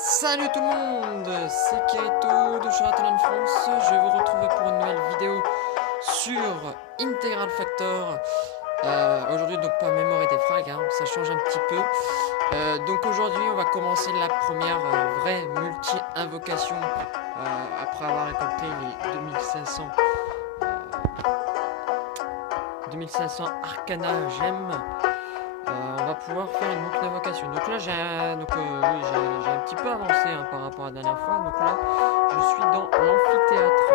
Salut tout le monde, c'est Kirito de Sheraton France. Je vais vous retrouver pour une nouvelle vidéo sur Integral Factor. Aujourd'hui donc pas Memory des frags, hein, ça change un petit peu. Donc aujourd'hui on va commencer la première vraie multi-invocation après avoir récolté les 2500 Arcana Gemmes. On va pouvoir faire une autre invocation. Donc là, j'ai un petit peu avancé par rapport à la dernière fois. Donc là, je suis dans l'amphithéâtre.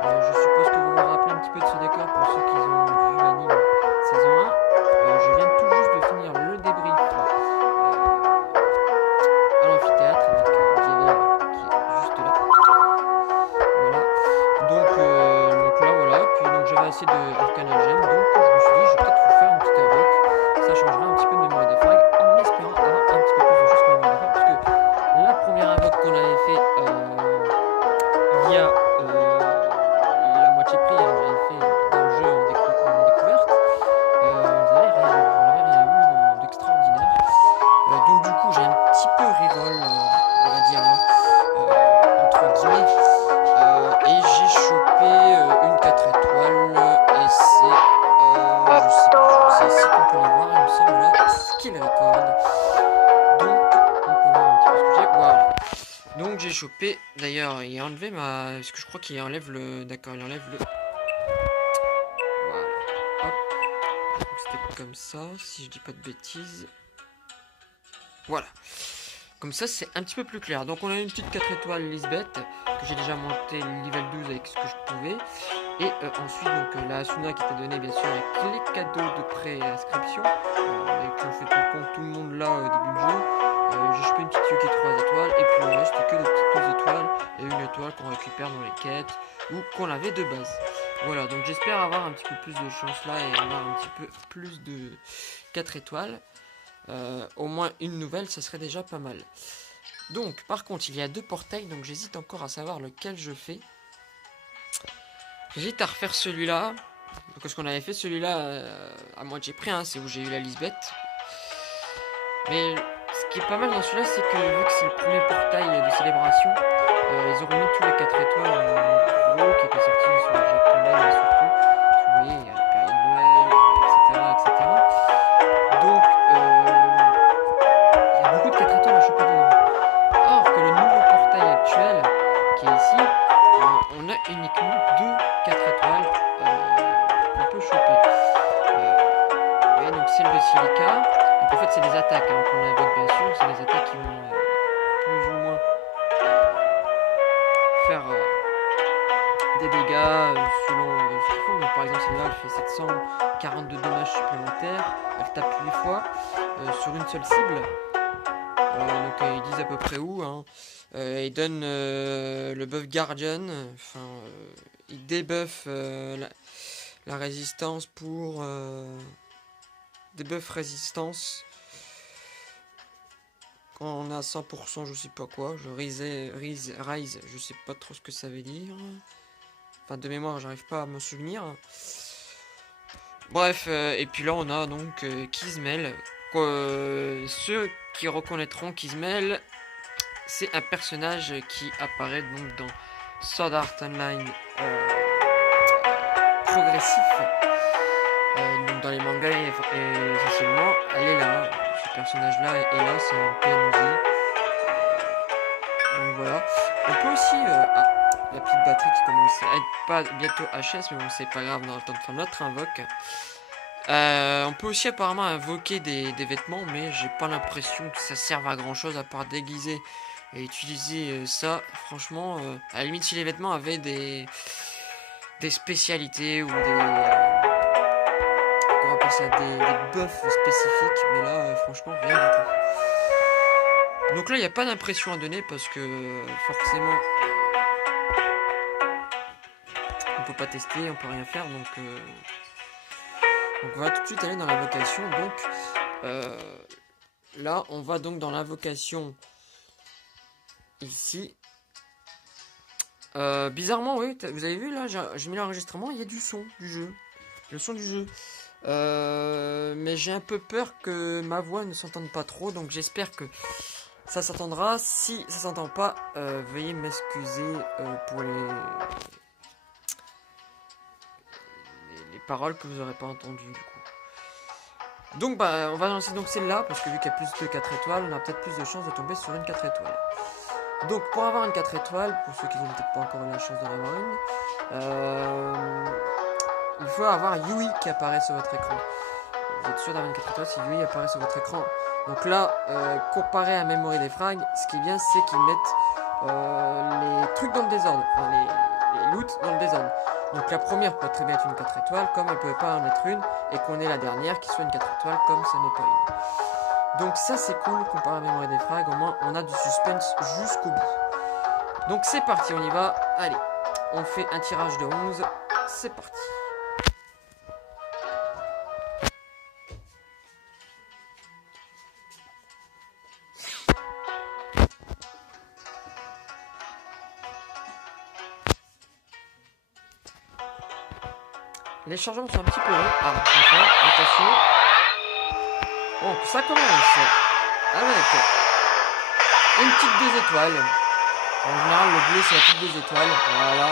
Je suppose que vous vous rappelez un petit peu de ce décor pour ceux qui ont vu l'anime saison 1. Je viens tout juste de finir le débrief à l'amphithéâtre avec Diaver qui est juste là. Voilà. Donc là, voilà. Puis donc j'avais assez de Arcana Gem. Donc je me suis dit, je vais peut-être vous faire une petite invoque. Ça changera un petit peu de mémoire des frags en espérant avoir un petit peu plus de choses que mémoire des frags. Parce que la première invoque qu'on avait fait via la moitié prix, hein, j'avais fait dans le jeu en découverte, on n'avait rien eu d'extraordinaire. Donc du coup j'ai un petit peu reroll, on va dire, entre guillemets. Et j'ai chopé une 4 étoiles et c'est, je sais plus, c'est ici qu'on peut le voir, il me semble, là, skill record. Donc on peut voir un petit peu ce que j'ai, voilà. Donc j'ai chopé, d'ailleurs il a enlevé ma, parce que je crois qu'il enlève le, d'accord, il enlève le, voilà, hop, donc c'était comme ça, si je dis pas de bêtises, voilà. Comme ça, c'est un petit peu plus clair. Donc, on a une petite 4 étoiles Lisbeth, que j'ai déjà monté level 12 avec ce que je pouvais. Et ensuite, donc, la Asuna qui était donnée, bien sûr, avec les cadeaux de pré-inscription. Avec on fait tout le monde là au début du jeu. J'ai chopé une petite Yuki 3 étoiles. Et puis, le reste, c'était que des petites 12 étoiles. Et une étoile qu'on récupère dans les quêtes ou qu'on avait de base. Voilà, donc j'espère avoir un petit peu plus de chance là et avoir un petit peu plus de 4 étoiles. Au moins une nouvelle, ça serait déjà pas mal. Donc, par contre, il y a deux portails, donc j'hésite encore à savoir lequel je fais. J'hésite à refaire celui-là, parce qu'on avait fait celui-là à moitié prix, hein, c'est où j'ai eu la Lisbeth. Mais ce qui est pas mal dans celui-là, c'est que vu que c'est le premier portail de célébration, ils auront mis tous les 4 étoiles en gros qui étaient sortis sur le Japonais, surtout. Vous voyez, il y a la période de Noël, etc., etc. Donc, il y a beaucoup de 4 étoiles à choper dedans. Or que le nouveau portail actuel, qui est ici, on a uniquement 2 4 étoiles qu'on peut choper. Vous voyez, donc celle de Silica. Donc en fait, c'est des attaques hein, qu'on invoque, bien sûr. C'est des attaques qui vont plus ou moins faire des dégâts selon ce qu'ils font. Donc par exemple, celle-là, elle fait 742 dommages supplémentaires. Elle tape 8 fois sur une seule cible. Donc ils disent à peu près où, hein. Ils donnent le buff Guardian, enfin ils débuffent la résistance pour débuff résistance quand on a 100%, je sais pas quoi, rise, je sais pas trop ce que ça veut dire, enfin de mémoire j'arrive pas à me souvenir. Bref, et puis là on a donc Kismel. Ceux qui reconnaîtront Kismel, c'est un personnage qui apparaît donc dans Sword Art Online progressif. Donc dans les mangas essentiellement, elle est là. Ce personnage-là est là, c'est un PNJ. Donc voilà. On peut aussi... la petite batterie qui commence à être pas bientôt HS, mais bon c'est pas grave, on a le temps de faire notre invoque. On peut aussi apparemment invoquer des vêtements, mais j'ai pas l'impression que ça serve à grand chose à part déguiser et utiliser ça. Franchement, à la limite, si les vêtements avaient des spécialités ou comment on appelle ça, des buffs spécifiques, mais là, franchement, rien du tout. Donc là, il n'y a pas d'impression à donner parce que forcément, on peut pas tester, on peut rien faire, donc on va tout de suite aller dans l'invocation. Donc là, on va donc dans l'invocation ici. Bizarrement, oui, vous avez vu là, j'ai mis l'enregistrement, il y a du son du jeu. Le son du jeu. Mais j'ai un peu peur que ma voix ne s'entende pas trop, donc j'espère que ça s'entendra. Si ça s'entend pas, veuillez m'excuser pour les paroles que vous n'aurez pas entendues du coup. Donc bah on va lancer donc celle-là parce que vu qu'il y a plus de 4 étoiles, on a peut-être plus de chances de tomber sur une 4 étoiles. Donc pour avoir une 4 étoiles, pour ceux qui n'ont peut-être pas encore eu la chance d'en avoir une, il faut avoir Yui qui apparaît sur votre écran. Vous êtes sûr d'avoir une 4 étoiles si Yui apparaît sur votre écran. Donc là, comparé à Memory des Frags, ce qui est bien c'est qu'ils mettent les trucs dans le désordre, enfin les loots dans le désordre. Donc la première peut très bien être une 4 étoiles, comme elle ne peut pas en être une, et qu'on ait la dernière qui soit une 4 étoiles, comme ça n'est pas une. Donc ça c'est cool, comparé à Memory des Frags, au moins on a du suspense jusqu'au bout. Donc c'est parti, on y va, allez, on fait un tirage de 11, c'est parti. Les chargements sont un petit peu longs. Ah, enfin, attention. Bon, ça commence avec une petite 2 étoiles. En général, le bleu, c'est la petite 2 étoiles. Voilà.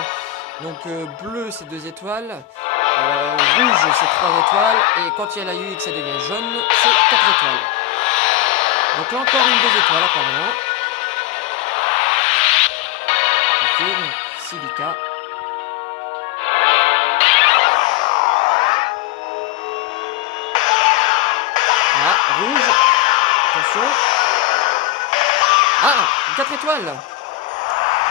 Donc, bleu, c'est 2 étoiles. Rouge, c'est 3 étoiles. Et quand il y a la U et que ça devient jaune, c'est 4 étoiles. Donc là, encore une 2 étoiles, apparemment. Ok, donc, silica. Rouge, attention. Ah, 4 étoiles.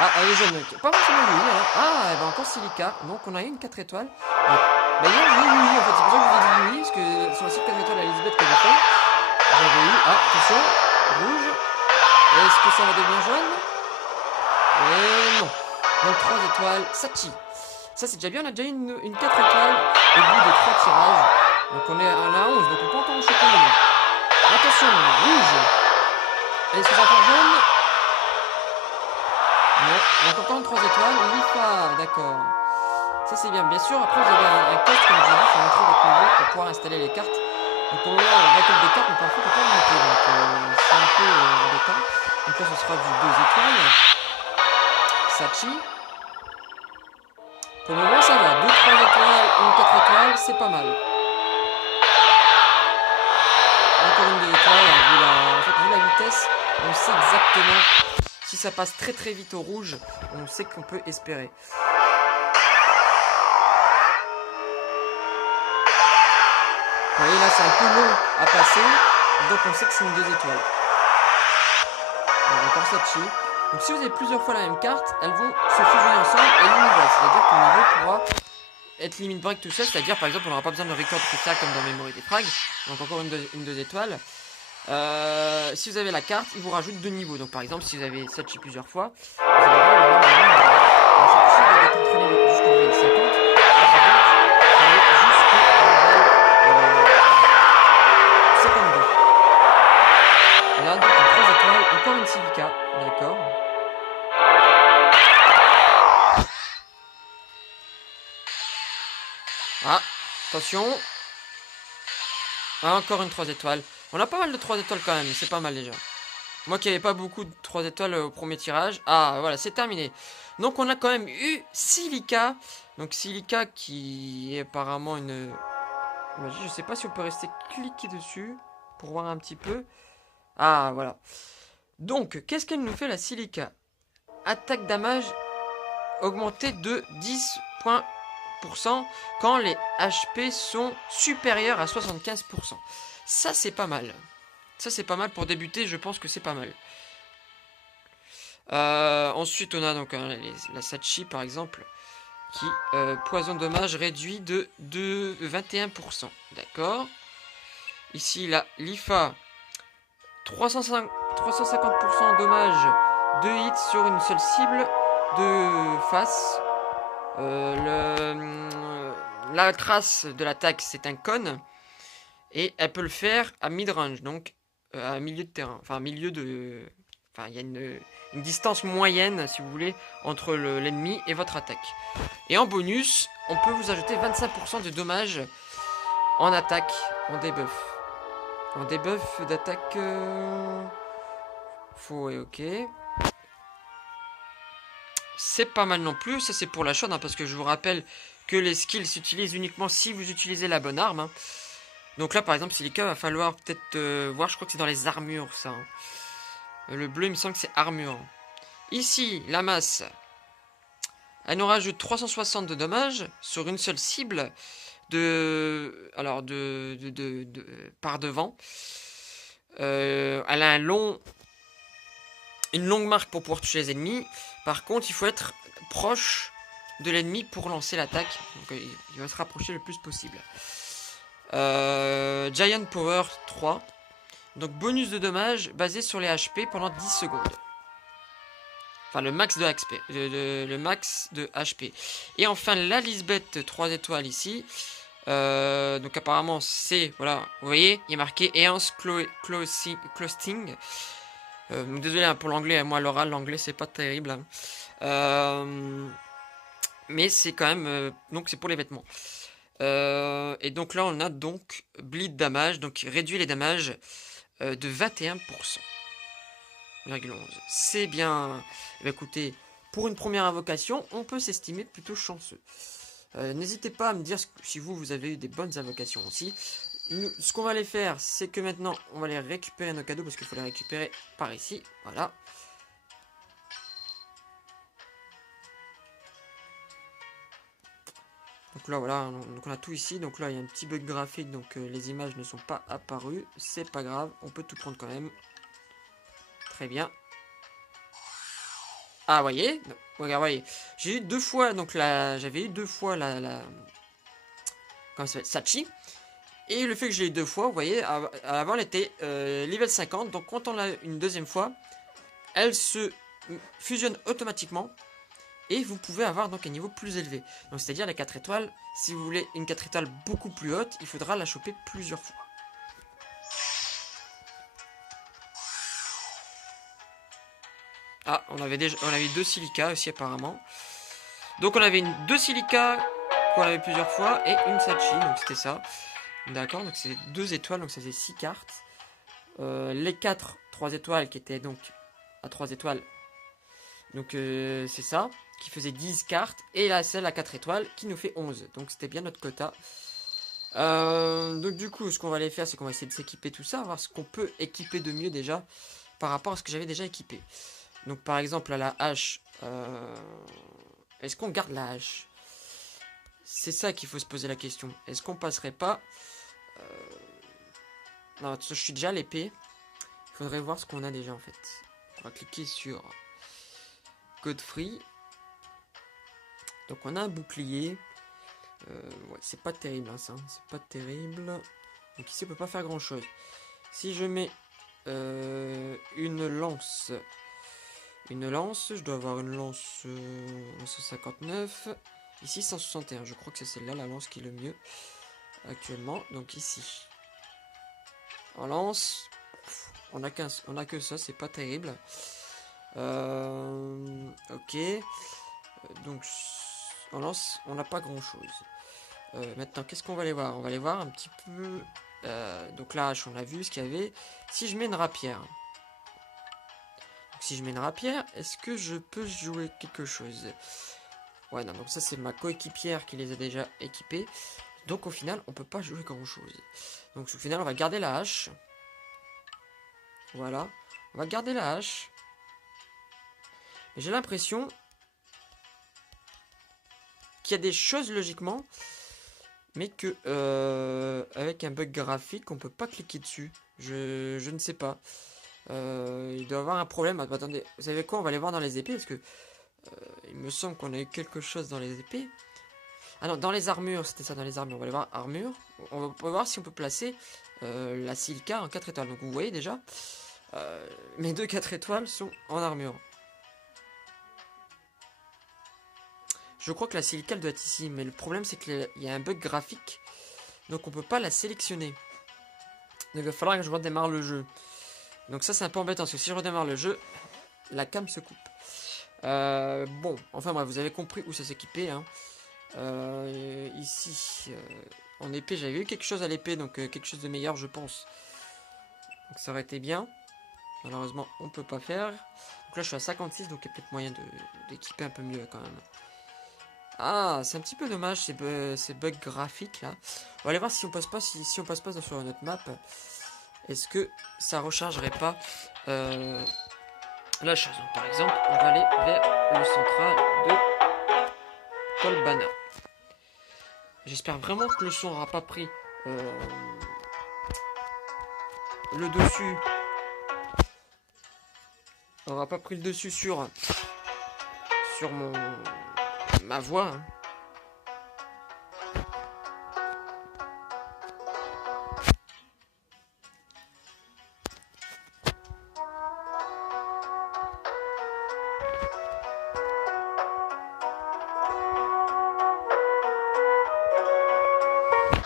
Ah, elle est jaune. Pas forcément Yui, hein. Ah, elle va encore silica. Donc on a eu une 4 étoiles. Bah hier j'ai eu Yui en fait, c'est pour ça que je vous ai dit Yui, parce que sur le site 4 étoiles à Elisabeth que j'ai fait, j'avais eu. Ah, attention, rouge. Est-ce que ça va devenir jaune? Non. Donc 3 étoiles, Sachi. Ça c'est déjà bien, on a déjà eu une 4 étoiles au bout de 3 tirages. Donc on est à 11, donc on peut encore en choper une. Attention, rouge. Est-ce que ça va faire jaune? Non, donc encore une 3 étoiles. Lifa, d'accord. Ça c'est bien. Bien sûr, après vous avez un code, comme je vous ai dit, il faut montrer votre niveau pour pouvoir installer les cartes. Donc on récolte des cartes, mais parfois on peut pas les monter. Donc c'est un peu embêtant. Donc là ce sera du 2 étoiles. Sachi. Pour le moment ça va. 2, 3 étoiles, une 4 étoiles, c'est pas mal. Encore une 2 étoiles, en fait, vu la vitesse, on sait exactement si ça passe très très vite au rouge, on sait qu'on peut espérer. Vous voyez là c'est un peu long à passer, donc on sait que c'est une 2 étoiles. Alors, encore Sachi. Donc si vous avez plusieurs fois la même carte, elles vont se fusionner ensemble et limit break, c'est-à-dire que le niveau pourra être limit break tout seul, c'est-à-dire par exemple on n'aura pas besoin de record tout ça comme dans Memory des Frags, donc encore une 2 étoiles. Si vous avez la carte, il vous rajoute 2 niveaux. Donc par exemple, si vous avez Sachi plusieurs fois, vous allez voir la Sachi va être entraînée jusqu'au level 50. Et aller jusqu'au level 52. Et là, donc, 3 étoiles, encore une silica. D'accord. Ah, attention. Ah, encore une 3 étoiles. On a pas mal de 3 étoiles quand même, c'est pas mal déjà. Moi qui n'avais pas beaucoup de 3 étoiles au premier tirage. Ah, voilà, c'est terminé. Donc on a quand même eu Silica. Donc Silica qui est apparemment une... Je sais pas si on peut rester cliquer dessus pour voir un petit peu. Ah, voilà. Donc, qu'est-ce qu'elle nous fait la Silica? Attaque damage augmentée de 10% quand les HP sont supérieurs à 75%. Ça, c'est pas mal. Ça, c'est pas mal pour débuter. Je pense que c'est pas mal. Ensuite, on a donc la Sachi, par exemple, qui poison dommage réduit de 21%. D'accord. Ici, la Lifa, 350% dommage, 2 hits sur une seule cible de face. La trace de l'attaque, c'est un cône. Et elle peut le faire à mid-range, donc à milieu de terrain. Enfin, milieu de... Enfin, il y a une distance moyenne, si vous voulez, entre l'ennemi et votre attaque. Et en bonus, on peut vous ajouter 25% de dommages en attaque, en debuff. En debuff d'attaque... Faux et ok. C'est pas mal non plus. Ça, c'est pour la chaude, hein, parce que je vous rappelle que les skills s'utilisent uniquement si vous utilisez la bonne arme. Hein. Donc là, par exemple, Silica, va falloir peut-être voir. Je crois que c'est dans les armures, ça. Hein. Le bleu, il me semble que c'est armure. Ici, la masse. Elle nous rajoute 360 de dommages sur une seule cible par devant. Elle a une longue marque pour pouvoir toucher les ennemis. Par contre, il faut être proche de l'ennemi pour lancer l'attaque. Donc, il va se rapprocher le plus possible. Giant Power 3. Donc bonus de dommages basé sur les HP pendant 10 secondes. Enfin, le max de HP. Le max de HP. Et enfin, la Lisbeth 3 étoiles ici. Donc apparemment, c'est... Voilà, vous voyez, il y a marqué Eance Closting. Désolé hein, pour l'anglais. Moi, à l'oral, l'anglais, c'est pas terrible. Hein. Mais c'est quand même... donc, c'est pour les vêtements. Et donc là, on a donc Bleed Damage. Donc, réduit les damages de 21%. C'est bien. Écoutez, pour une première invocation, on peut s'estimer plutôt chanceux. N'hésitez pas à me dire si vous avez eu des bonnes invocations aussi. Ce qu'on va aller faire, c'est que maintenant, on va aller récupérer nos cadeaux parce qu'il faut les récupérer par ici. Voilà. Donc là, voilà, donc on a tout ici. Donc là, il y a un petit bug graphique, donc les images ne sont pas apparues. C'est pas grave, on peut tout prendre quand même. Très bien. Ah, voyez, regarde, voyez. J'ai eu 2 fois, donc là, j'avais eu 2 fois comment ça s'appelle, Sachi. Et le fait que je l'ai eu 2 fois, vous voyez, avant elle était level 50. Donc quand on l'a une deuxième fois, elle se fusionne automatiquement. Et vous pouvez avoir donc un niveau plus élevé. Donc c'est-à-dire la 4 étoiles, si vous voulez une 4 étoiles beaucoup plus haute, il faudra la choper plusieurs fois. Ah, on avait 2 silicas aussi apparemment. Donc on avait 2 silicas qu'on avait plusieurs fois et une Sachi, donc c'était ça. D'accord, donc c'est 2 étoiles, donc ça faisait 6 cartes. Les 4, 3 étoiles qui étaient donc à 3 étoiles. Donc c'est ça, qui faisait 10 cartes. Et là, celle à 4 étoiles qui nous fait 11. Donc c'était bien notre quota. Donc du coup, ce qu'on va aller faire, c'est qu'on va essayer de s'équiper tout ça, voir ce qu'on peut équiper de mieux déjà par rapport à ce que j'avais déjà équipé. Donc par exemple à la hache, est-ce qu'on garde la hache? C'est ça qu'il faut se poser la question. Est-ce qu'on passerait pas Non, je suis déjà à l'épée. Il faudrait voir ce qu'on a déjà en fait. On va cliquer sur Godfrey. Donc on a un bouclier. Ouais, c'est pas terrible hein, ça. C'est pas terrible. Donc ici on peut pas faire grand chose. Si je mets une lance. Je dois avoir une lance 159. Ici 161, je crois que c'est celle-là la lance qui est le mieux actuellement. Donc ici, en lance, on a que ça, c'est pas terrible. Ok, donc en lance, on n'a pas grand-chose. Maintenant, qu'est-ce qu'on va aller voir? On va aller voir un petit peu. Donc la hache, on a vu ce qu'il y avait. Si je mets une rapière. Si je mets une rapière, est-ce que je peux jouer quelque chose? Ouais, non, donc ça c'est ma coéquipière qui les a déjà équipés. Donc au final, on peut pas jouer grand chose. Donc au final, on va garder la hache. Voilà. On va garder la hache. J'ai l'impression qu'il y a des choses logiquement, mais que avec un bug graphique, on peut pas cliquer dessus. Je ne sais pas. Il doit y avoir un problème. Attendez, vous savez quoi? On va aller voir dans les épées parce que il me semble qu'on a eu quelque chose dans les épées. Ah non, dans les armures, c'était ça, dans les armures. On va aller voir armure. On va voir si on peut placer la silica en 4 étoiles. Donc vous voyez déjà, mes 2 4 étoiles sont en armure. Je crois que la silica doit être ici, mais le problème c'est qu'il y a un bug graphique. Donc on peut pas la sélectionner. Donc il va falloir que je redémarre le jeu. Donc ça c'est un peu embêtant, parce que si je redémarre le jeu, la cam se coupe. Bon, enfin bref, vous avez compris où ça s'équipait. Hein. Ici, en épée, j'avais eu quelque chose à l'épée, donc quelque chose de meilleur, je pense. Donc ça aurait été bien. malheureusement, on peut pas faire. Donc là, je suis à 56, donc il y a peut-être moyen d'équiper un peu mieux quand même. Ah, c'est un petit peu dommage ces bugs graphiques là. On va aller voir si on passe pas, si on passe pas sur notre map. Est-ce que ça rechargerait pas la chose. Donc, par exemple, on va aller vers le central de Kolbana. J'espère vraiment que le son n'aura pas pris le dessus. Aura pas pris le dessus sur ma voix. Hein.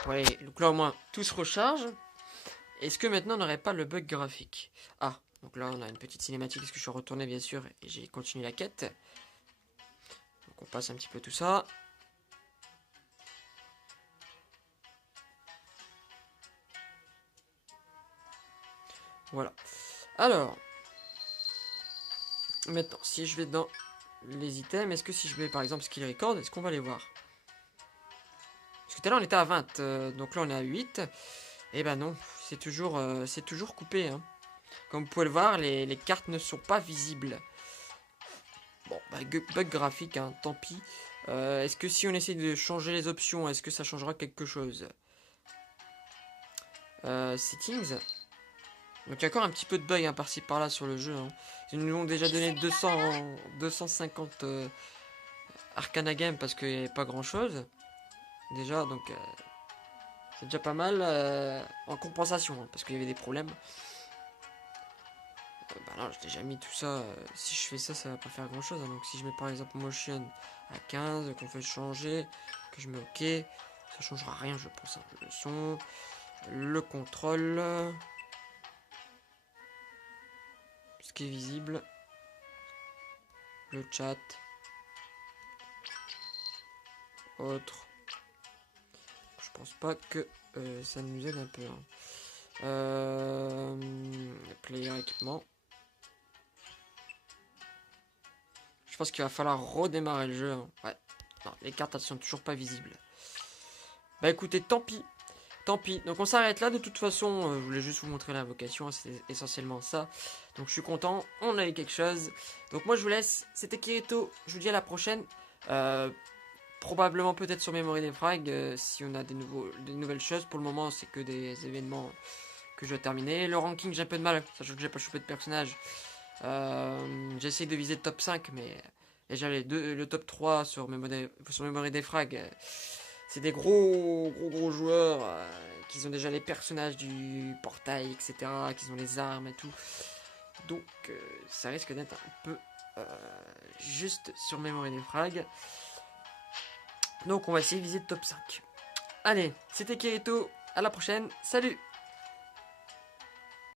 Ouais, donc là au moins tout se recharge. Est-ce que maintenant on n'aurait pas le bug graphique? Ah, donc là on a une petite cinématique parce que je suis retourné bien sûr et j'ai continué la quête. Donc on passe un petit peu tout ça. Voilà. Alors, maintenant si je vais dans les items, est-ce que si je vais par exemple skill record, est-ce qu'on va les voir? Parce que tout à l'heure on était à 20, donc là on est à 8. Et ben non, c'est toujours coupé. Hein. Comme vous pouvez le voir, les cartes ne sont pas visibles. Bon, bah, bug graphique, hein, tant pis. Est-ce que si on essaie de changer les options, est-ce que ça changera quelque chose? Settings. Donc il y a encore un petit peu de bug hein, par-ci par-là sur le jeu. Hein. Ils nous ont déjà donné 250 Arcana Game parce qu'il n'y avait pas grand-chose. Déjà, donc c'est déjà pas mal en compensation, hein, parce qu'il y avait des problèmes. Bah là, j'ai déjà mis tout ça. Si je fais ça, ça va pas faire grand chose. Hein. Donc, si je mets par exemple motion à 15, qu'on fait changer, que je mets OK, ça changera rien, je pense. Hein. Le son, le contrôle, ce qui est visible, le chat, autre. Je pense pas que ça nous aide un peu. Hein. Player équipement. Je pense qu'il va falloir redémarrer le jeu. Hein. Ouais. Non, les cartes elles sont toujours pas visibles. Bah écoutez, tant pis. Tant pis. Donc on s'arrête là. De toute façon, je voulais juste vous montrer la vocation. Hein, c'est essentiellement ça. Donc je suis content. On a eu quelque chose. Donc moi je vous laisse. C'était Kirito. Je vous dis à la prochaine. Probablement peut-être sur Memory des Frags. Si on a des nouvelles choses. Pour le moment, c'est que des événements que je dois terminer. Le ranking, j'ai un peu de mal. Sachant que j'ai pas chopé de personnage. J'essaie de viser le top 5, mais déjà le top 3 sur Memory des Frags, c'est des gros joueurs qui ont déjà les personnages du portail, etc., qui ont les armes et tout. Donc ça risque d'être un peu juste sur Memory des Frags. Donc on va essayer de viser le top 5. Allez, c'était Kirito, à la prochaine, salut!